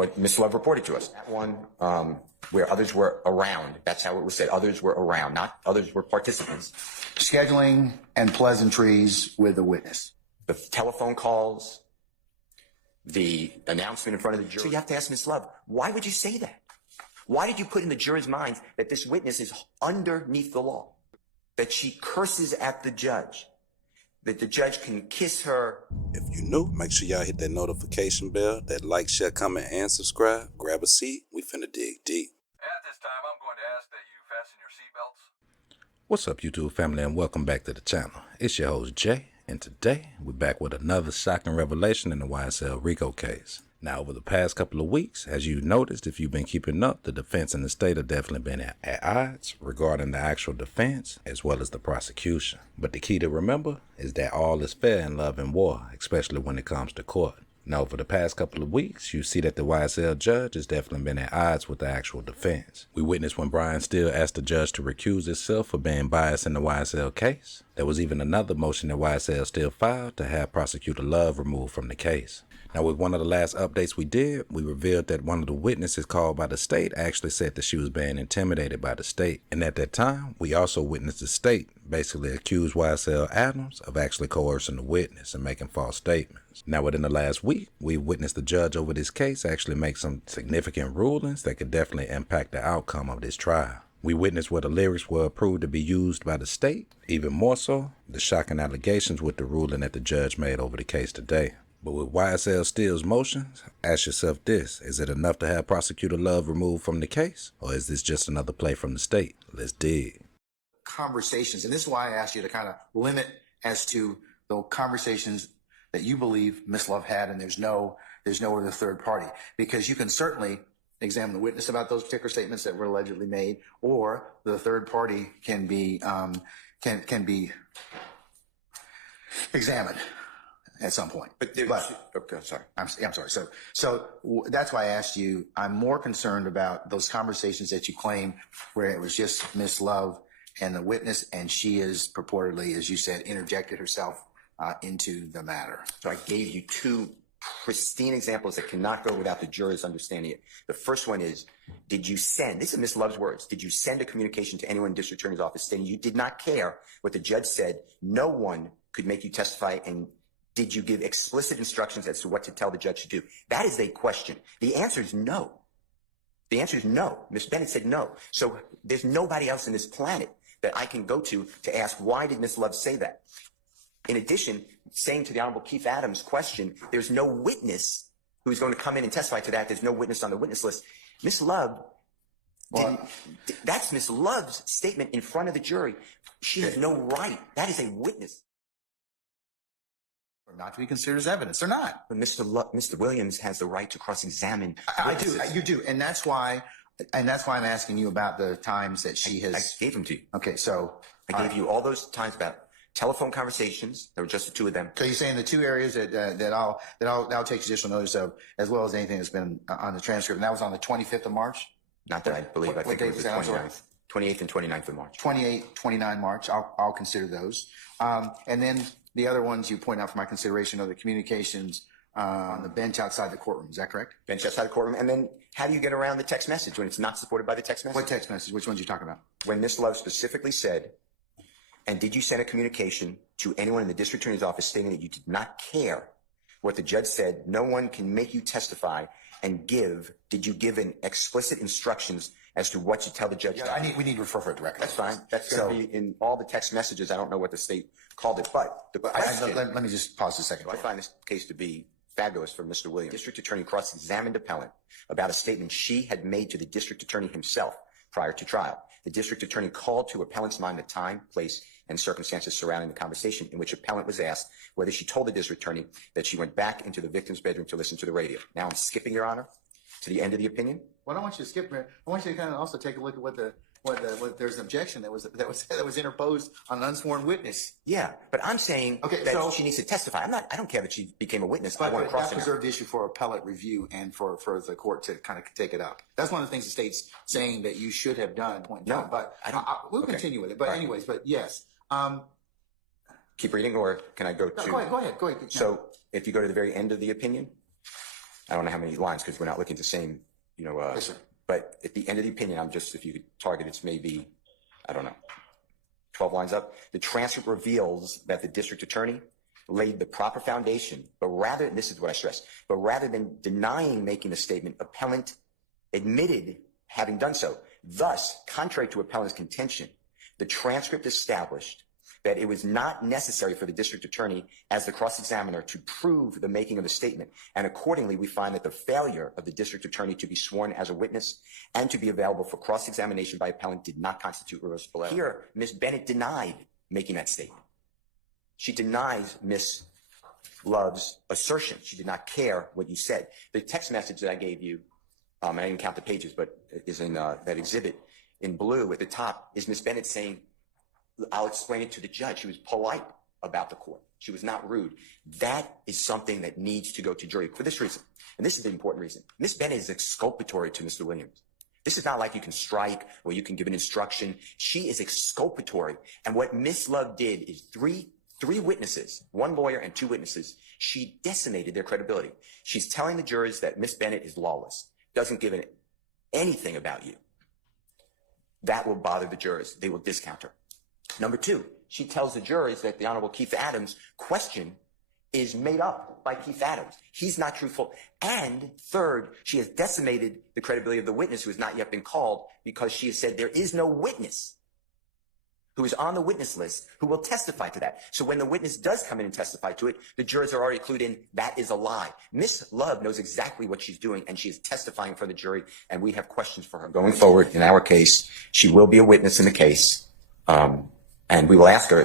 what Ms. Love reported to us. That one where others were around, that's how it was said. Others were around, not others were participants. Scheduling and pleasantries with the witness. The telephone calls, the announcement in front of the jury. So you have to ask Ms. Love, why would you say that? Why did you put in the jury's minds that this witness is underneath the law? That she curses at the judge? That the judge can kiss her? If you're new, make sure y'all hit that notification bell, that like, share, comment, and subscribe. Grab a seat. We finna dig deep. At this time, I'm going to ask that you fasten your seatbelts. What's up, YouTube family, and welcome back to the channel. It's your host, Jay, and today we're back with another shocking revelation in the YSL RICO case. Now, over the past couple of weeks, as you noticed, if you've been keeping up, the defense and the state have definitely been at odds regarding the actual defense as well as the prosecution. But the key to remember is that all is fair in love and war, especially when it comes to court. Now, over the past couple of weeks, you see that the YSL judge has definitely been at odds with the actual defense. We witnessed when Brian Steele asked the judge to recuse himself for being biased in the YSL case. There was even another motion that YSL still filed to have Prosecutor Love removed from the case. Now, with one of the last updates we did, we revealed that one of the witnesses called by the state actually said that she was being intimidated by the state. And at that time, we also witnessed the state basically accuse YSL Adams of actually coercing the witness and making false statements. Now, within the last week, we witnessed the judge over this case actually make some significant rulings that could definitely impact the outcome of this trial. We witnessed where the lyrics were approved to be used by the state. Even more so, the shocking allegations with the ruling that the judge made over the case today. But with YSL Steele's motions, ask yourself this: is it enough to have Prosecutor Love removed from the case? Or is this just another play from the state? Let's dig. Conversations, and this is why I asked you to kind of limit as to the conversations that you believe Ms. Love had, and there's no other third party. Because you can certainly examine the witness about those particular statements that were allegedly made, or the third party can be examined at some point. Okay, sorry. I'm sorry. So that's why I asked you. I'm more concerned about those conversations that you claim where it was just Ms. Love and the witness, and she is purportedly, as you said, interjected herself into the matter. So I gave you two pristine examples that cannot go without the jurors understanding it. The first one is, did you send, this is Ms. Love's words, did you send a communication to anyone in the district attorney's office stating you did not care what the judge said, no one could make you testify, and did you give explicit instructions as to what to tell the judge to do? That is a question. The answer is no. The answer is no. Ms. Bennett said no. So there's nobody else on this planet that I can go to ask, why did Ms. Love say that? In addition, saying to the Honorable Keith Adams' question, there's no witness who's going to come in and testify to that. There's no witness on the witness list. Ms. Love, that's Ms. Love's statement in front of the jury. She has no right. That is a witness. Not to be considered as evidence. They're not. But Mr. Williams has the right to cross-examine. I do. You do. And that's why I'm asking you about the times that she has. I gave them to you. Okay, so I gave you all those times about telephone conversations. There were just the two of them. So you're saying the two areas that I'll take judicial notice of, as well as anything that's been on the transcript, and that was on the 25th of March? Not that I believe. I think it was the 29th. 28th and 29th of March. 28, 29 March. I'll consider those. And then the other ones you point out for my consideration are the communications on the bench outside the courtroom. Is that correct? Bench outside the courtroom. And then how do you get around the text message when it's not supported by the text message? What text message? Which ones are you talking about? When Ms. Love specifically said, and did you send a communication to anyone in the district attorney's office stating that you did not care what the judge said, no one can make you testify, and did you give an explicit instructions as to what you tell the judge? Yeah, we need to refer for the record. That's fine. That's going to be in all the text messages. I don't know what the state called it, but the question. Let me just pause a second. I find this case to be fabulous for Mr. Williams. District attorney cross-examined appellant about a statement she had made to the district attorney himself prior to trial. The district attorney called to appellant's mind the time, place, and circumstances surrounding the conversation, in which appellant was asked whether she told the district attorney that she went back into the victim's bedroom to listen to the radio. Now I'm skipping, Your Honor, to the end of the opinion. Well, I don't want you to skip. I want you to kind of also take a look at what there's an objection that was interposed on an unsworn witness. Yeah, but I'm saying that she needs to testify. I don't care that she became a witness. But I want to cross that preserved the issue for appellate review and for the court to kind of take it up. That's one of the things the state's saying that you should have done. No, but we'll continue with it. But anyways, but yes. Keep reading, or can I go to? No, go ahead. So if you go to the very end of the opinion, I don't know how many lines because we're not looking at the same, Yes, sir. but at the end of the opinion, if you could target, it's maybe, I don't know, 12 lines up. The transcript reveals that the district attorney laid the proper foundation, but rather, and this is what I stress, but rather than denying making a statement, appellant admitted having done so. Thus, contrary to appellant's contention, the transcript established that it was not necessary for the district attorney as the cross-examiner to prove the making of the statement. And accordingly, we find that the failure of the district attorney to be sworn as a witness and to be available for cross-examination by appellant did not constitute reversible error. Here, Ms. Bennett denied making that statement. She denies Ms. Love's assertion. She did not care what you said. The text message that I gave you, and I didn't count the pages, but it is in that exhibit in blue at the top, is Ms. Bennett saying, I'll explain it to the judge. She was polite about the court. She was not rude. That is something that needs to go to jury for this reason. And this is the important reason. Ms. Bennett is exculpatory to Mr. Williams. This is not like you can strike or you can give an instruction. She is exculpatory. And what Ms. Love did is three witnesses, one lawyer and two witnesses, she decimated their credibility. She's telling the jurors that Ms. Bennett is lawless, doesn't give anything about you. That will bother the jurors. They will discount her. Number two, she tells the jurors that the Honorable Keith Adams' question is made up by Keith Adams. He's not truthful. And third, she has decimated the credibility of the witness who has not yet been called because she has said there is no witness who is on the witness list who will testify to that. So when the witness does come in and testify to it, the jurors are already clued in that is a lie. Ms. Love knows exactly what she's doing, and she is testifying for the jury, and we have questions for her. Going forward, in our case, she will be a witness in the case, and we will ask her,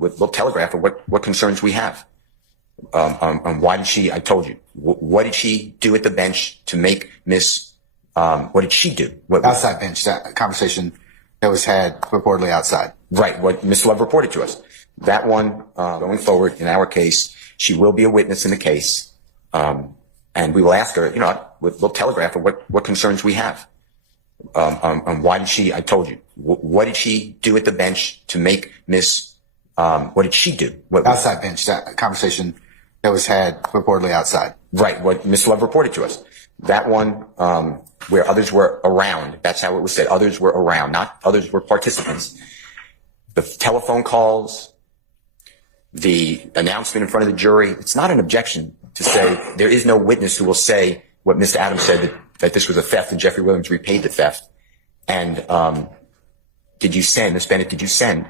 we'll telegraph her what concerns we have. Why did she, I told you, what did she do at the bench to make what did she do? Outside bench, that conversation that was had reportedly outside. Right, what Ms. Love reported to us. That one, going forward, in our case, she will be a witness in the case, and we will ask her, we'll telegraph her what concerns we have. Why did she, I told you, what did she do at the bench to make what did she do? Outside bench, that conversation that was had reportedly outside. Right, what Ms. Love reported to us. That one, where others were around, that's how it was said, others were around, not others were participants. The telephone calls, the announcement in front of the jury, it's not an objection to say there is no witness who will say what Mr. Adams said, that this was a theft and Jeffrey Williams repaid the theft. And did you send, Ms. Bennett, did you send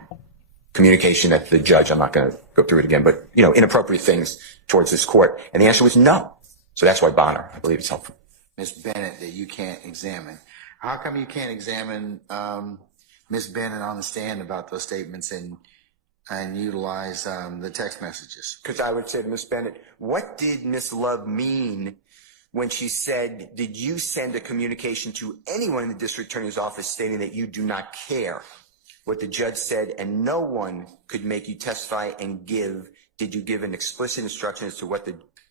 communication at the judge? I'm not going to go through it again, but, inappropriate things towards this court. And the answer was no. So that's why Bonner, I believe it's helpful. Ms. Bennett, that you can't examine. How come you can't examine Ms. Bennett on the stand about those statements and utilize the text messages? Because I would say to Ms. Bennett, what did Ms. Love mean when she said, did you send a communication to anyone in the district attorney's office stating that you do not care what the judge said and no one could make you testify and did you give an explicit instruction as to what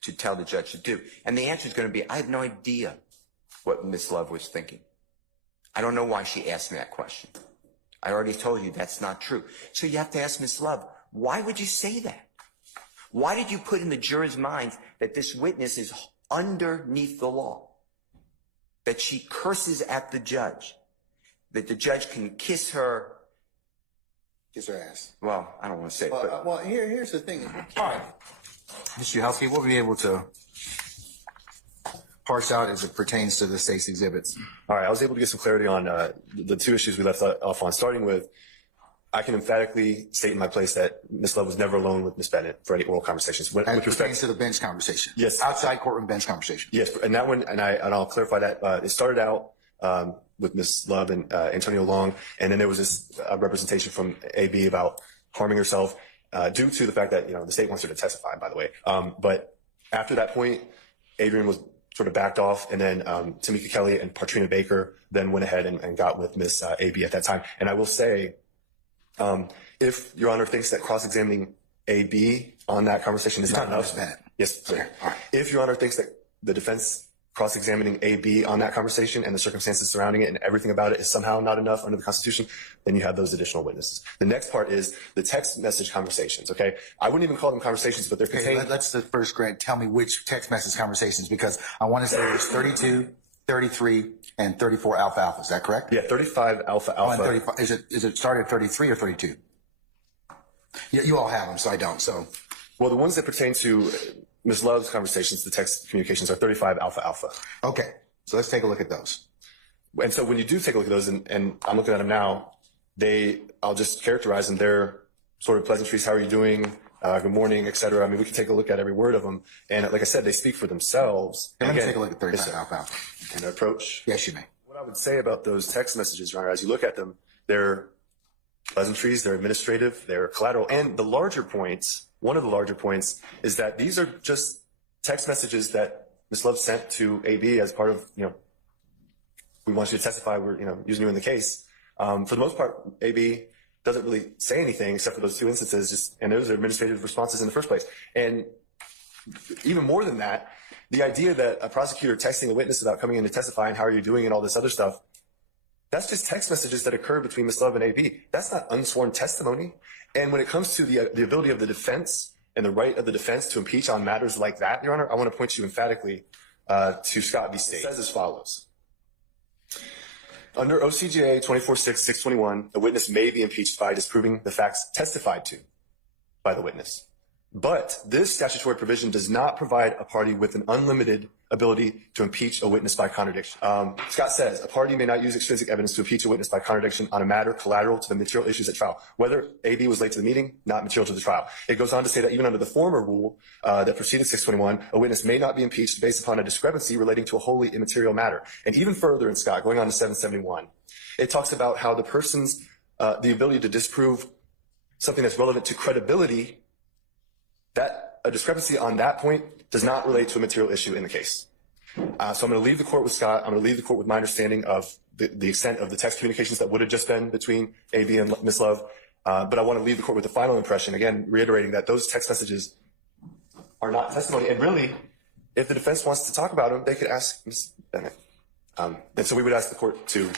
to tell the judge to do? And the answer is going to be, I have no idea what Ms. Love was thinking. I don't know why she asked me that question. I already told you that's not true. So you have to ask Ms. Love, why would you say that? Why did you put in the jurors' minds that this witness is underneath the law? That she curses at the judge? That the judge can kiss her ass. Well, I don't want to say it. Well, here's the thing. All right. Mr. Juhalski, we'll be able to parse out as it pertains to the state's exhibits. All right, I was able to get some clarity on the two issues we left off on, starting with, I can emphatically state in my place that Ms. Love was never alone with Ms. Bennett for any oral conversations. With respect to the bench conversation. Yes. Outside courtroom bench conversation. Yes, and that one, and I'll clarify that, it started out with Ms. Love and Antonio Long, and then there was this representation from AB about harming herself due to the fact that, the state wants her to testify, by the way. But after that point, Adrian was sort of backed off, and then Tamika Kelly and Patrina Baker then went ahead and got with Ms. AB at that time. And I will say, if Your Honor thinks that cross-examining AB on that conversation is not enough. Bennett. Yes, sir. Okay. All right. If Your Honor thinks that the defense cross-examining AB on that conversation and the circumstances surrounding it and everything about it is somehow not enough under the Constitution, then you have those additional witnesses. The next part is the text message conversations, okay? I wouldn't even call them conversations, but they're contained. Okay, let's the first grade. Tell me which text message conversations, because I want to say there's 32, 33, and 34 alpha alpha. Is that correct? Yeah, 35 alpha Oh, and alpha. 35. Is it started at 33 or 32? Yeah, you all have them, so I don't. So, Well, the ones that pertain to Ms. Love's conversations, the text communications, are 35 alpha alpha. okay. So let's take a look at those. And so when you do take a look at those, and I'm looking at them now, I'll just characterize them. They're sort of pleasantries. How are you doing? Good morning, et cetera. I mean, we can take a look at every word of them. And like I said, they speak for themselves. Let me Again, take a look at 35 yes, alpha alpha. Can I approach? Yes, you may. What I would say about those text messages, Your Honor, as you look at them, they're pleasantries, they're administrative, they're collateral. And the larger points, one of the larger points is that these are just text messages that Ms. Love sent to AB as part of, we want you to testify, we're, using you in the case. For the most part, AB doesn't really say anything except for those two instances, and those are administrative responses in the first place. And even more than that, the idea that a prosecutor texting a witness about coming in to testify and how are you doing and all this other stuff, that's just text messages that occur between Ms. Love and AB. That's not unsworn testimony. And when it comes to the ability of the defense and the right of the defense to impeach on matters like that, Your Honor, I want to point you emphatically to Scott v. State. It says as follows. Under OCGA 24-6-621, a witness may be impeached by disproving the facts testified to by the witness. But this statutory provision does not provide a party with an unlimited ability to impeach a witness by contradiction. Scott says a party may not use extrinsic evidence to impeach a witness by contradiction on a matter collateral to the material issues at trial. Whether AB was late to the meeting, not material to the trial. It goes on to say that even under the former rule that preceded 621, a witness may not be impeached based upon a discrepancy relating to a wholly immaterial matter. And even further in Scott, going on to 771, it talks about how the person's the ability to disprove something that's relevant to credibility, that a discrepancy on that point does not relate to a material issue in the case. So I'm going to leave the court with Scott. I'm going to leave the court with my understanding of the extent of the text communications that would have just been between AB and Ms. Love. But I want to leave the court with the final impression, again, reiterating that those text messages are not testimony. And really, if the defense wants to talk about them, they could ask Ms. Bennett. And so we would ask the court to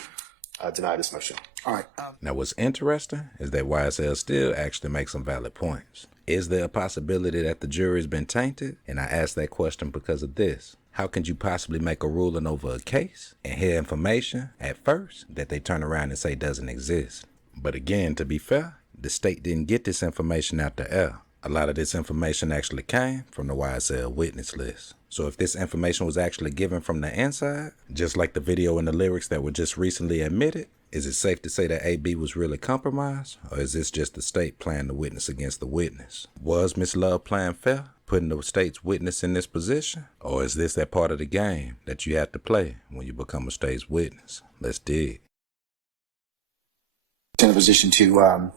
deny this motion. All right. Now, what's interesting is that YSL still actually makes some valid points. Is there a possibility that the jury's been tainted? And I ask that question because of this. How can you possibly make a ruling over a case and hear information at first that they turn around and say doesn't exist? But again, to be fair, the state didn't get this information out the air. A lot of this information actually came from the YSL witness list. So if this information was actually given from the inside, just like the video and the lyrics that were just recently admitted, is it safe to say that AB was really compromised? Or is this just the state playing the witness against the witness? Was Miss Love playing fair, putting the state's witness in this position? Or is this that part of the game that you have to play when you become a state's witness? Let's dig. In a position to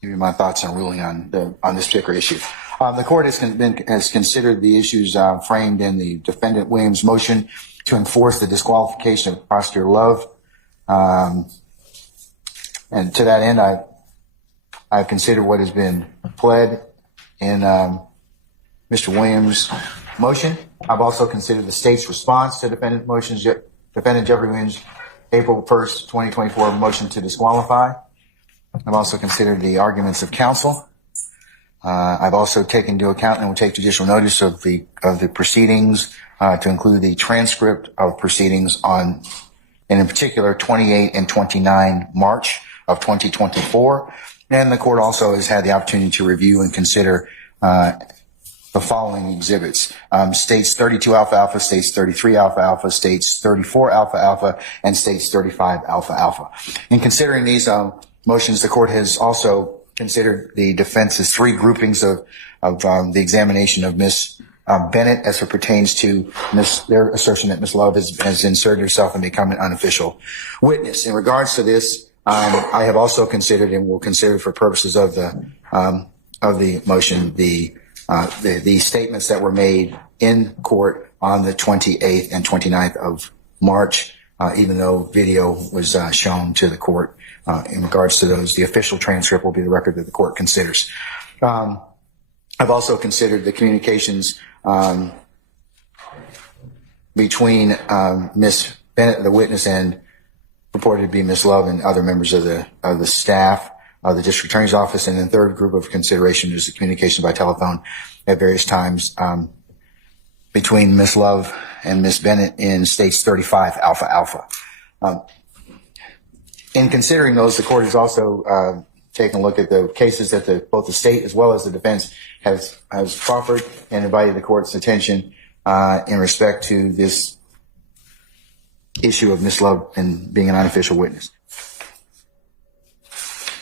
give you my thoughts on ruling on this particular issue. The court has considered the issues framed in the defendant Williams' motion to enforce the disqualification of Prosecutor Love. And to that end, I've considered what has been pled in Mr. Williams' motion. I've also considered the state's response to defendant Jeffrey Williams' April 1st, 2024 motion to disqualify. I've also considered the arguments of counsel. I've also taken into account and will take judicial notice of the proceedings to include the transcript of proceedings on, and in particular, 28 and 29 March of 2024. And the court also has had the opportunity to review and consider the following exhibits. States 32 alpha alpha, states 33 alpha alpha, states 34 alpha alpha, and states 35 alpha alpha. In considering these motions, the court has also considered the defense's three groupings of the examination of Ms. Bennett as it pertains to their assertion that Ms. Love has inserted herself and become an unofficial witness. In regards to this, I have also considered and will consider for purposes of the motion the statements that were made in court on the 28th and 29th of March, even though video was shown to the court. In regards to those, the official transcript will be the record that the court considers. I've also considered the communications between Miss Bennett, the witness, and purported to be Miss Love and other members of the staff of the district attorney's office. And then third group of consideration is the communication by telephone at various times between Miss Love and Miss Bennett in states 35 Alpha Alpha. In considering those, the court has also taken a look at the cases that both the state as well as the defense has proffered and invited the court's attention in respect to this issue of Miss Love and being an unofficial witness.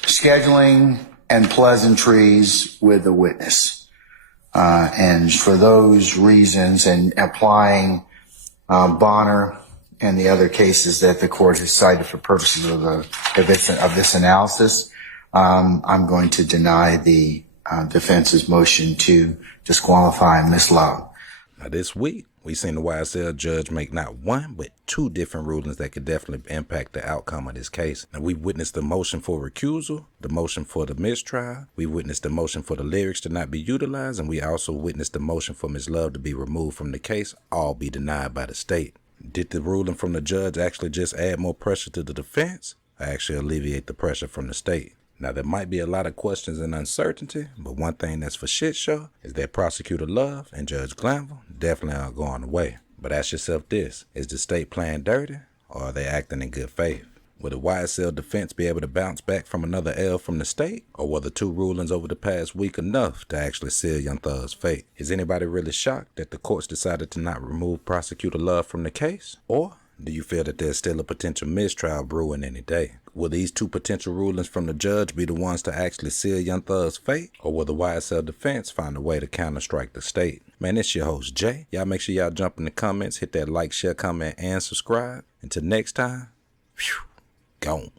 Scheduling and pleasantries with the witness. And for those reasons and applying Bonner and the other cases that the court has cited for purposes of this analysis, I'm going to deny the defense's motion to disqualify Miss Love. Now this week, we seen the YSL judge make not one, but two different rulings that could definitely impact the outcome of this case. Now we witnessed the motion for recusal, the motion for the mistrial, we witnessed the motion for the lyrics to not be utilized, and we also witnessed the motion for Miss Love to be removed from the case, all be denied by the state. Did the ruling from the judge actually just add more pressure to the defense, or actually alleviate the pressure from the state? Now, there might be a lot of questions and uncertainty, but one thing that's for shit sure is that Prosecutor Love and Judge Glanville definitely aren't going away. But ask yourself this, is the state playing dirty, or are they acting in good faith? Will the YSL defense be able to bounce back from another L from the state, or were the two rulings over the past week enough to actually seal Young Thug's fate? Is anybody really shocked that the courts decided to not remove Prosecutor Love from the case? Or do you feel that there's still a potential mistrial brewing any day? Will these two potential rulings from the judge be the ones to actually seal Young Thug's fate? Or will the YSL defense find a way to counter-strike the state? Man, it's your host, Jay. Y'all make sure y'all jump in the comments, hit that like, share, comment, and subscribe. Until next time, gone.